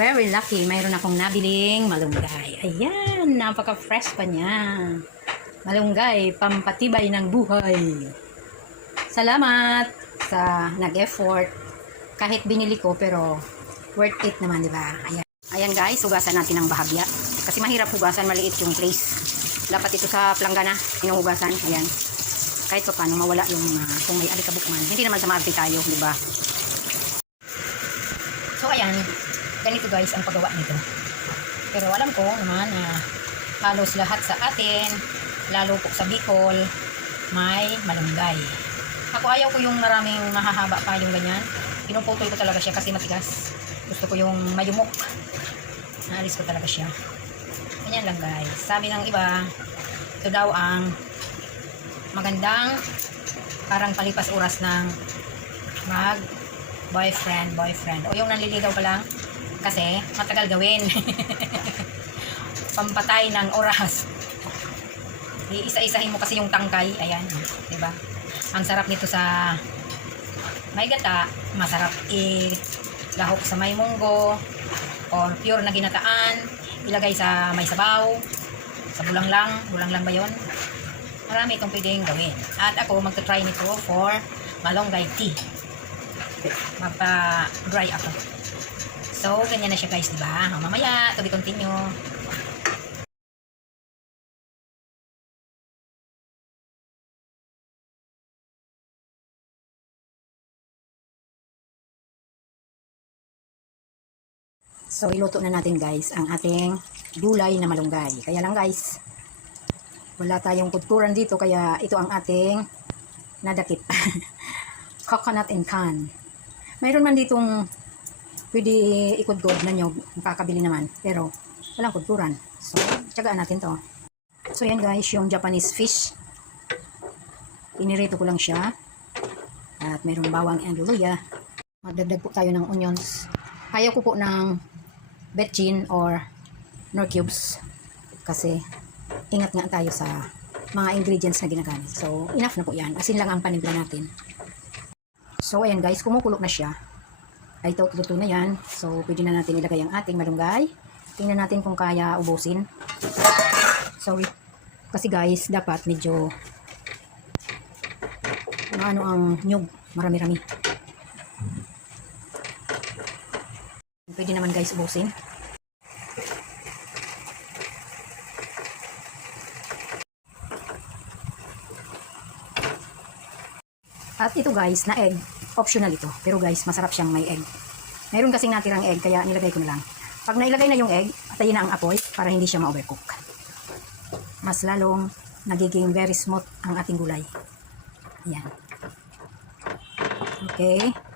very lucky. Mayroon akong nabiling malunggay. Ayan, napaka-fresh pa niya. Malunggay, pampatibay ng buhay. Salamat sa nag-effort. Kahit binili ko, pero worth it naman, di ba? Ayan. Ayan guys, hugasan natin ng bahagya. Kasi mahirap hugasan, maliit yung place. Dapat ito sa planggana, hinuhugasan. Ayan. Kahit pa paano mawala yung ah, kung may alikabok man. Hindi naman sa maarte tayo, di ba? Ayan, ganito guys ang paggawa nito. Pero alam ko naman na halos lahat sa atin, lalo po sa Bicol, may malunggay. Ako ayaw ko yung maraming mahahaba pa yung ganyan. Pinuputol ko talaga siya kasi matigas. Gusto ko yung mayumok. Naalis ko talaga siya. Ganyan lang guys. Sabi ng iba, ito daw ang magandang parang palipas oras ng mag boyfriend, boyfriend. O yung nanliligaw ka lang kasi matagal gawin. Pampatay ng oras. Iisa-isahin mo kasi yung tangkay. Ayan, di ba? Ang sarap nito sa may gata, masarap i-lahok sa may munggo or pure na ginataan, ilagay sa may sabaw, sa bulang lang, bulang lang ba yun? Marami itong pwedeng gawin. At ako magta-try nito for malunggay tea magpa-dry ako. So, ganyan na siya guys, di ba? Mamaya, to be continue. So, iluto na natin guys ang ating gulay na malunggay. Kaya lang guys, wala tayong kulturan dito kaya ito ang ating nadakip. Coconut and can. Mayroon man ditong pwede ikudgod na nyo, makakabili naman. Pero, walang kulturan. So, tsagaan natin to. So, yan guys, yung Japanese fish. Inirito ko lang siya. At mayroong bawang and luya. Magdagdag po tayo ng onions. Ayaw ko po ng betchin or nor cubes. Kasi, ingat nga tayo sa mga ingredients na ginagamit. So, enough na po yan. Asin lang ang panimpla natin. So, ayan guys, kumukulok na siya. Ay, ito, na yan. So, pwede na natin ilagay ang ating malunggay. Tingnan natin kung kaya ubusin. Sorry. Kasi guys, dapat medyo ano ang nyug. Marami-rami. Pwede naman guys ubusin. At ito guys, na egg. Optional ito. Pero guys, masarap siyang may egg. Meron kasing natirang egg, kaya nilagay ko na lang. Pag nailagay na yung egg, patayin na ang apoy para hindi siya ma-overcook. Mas lalong nagiging very smooth ang ating gulay. Ayan. Okay.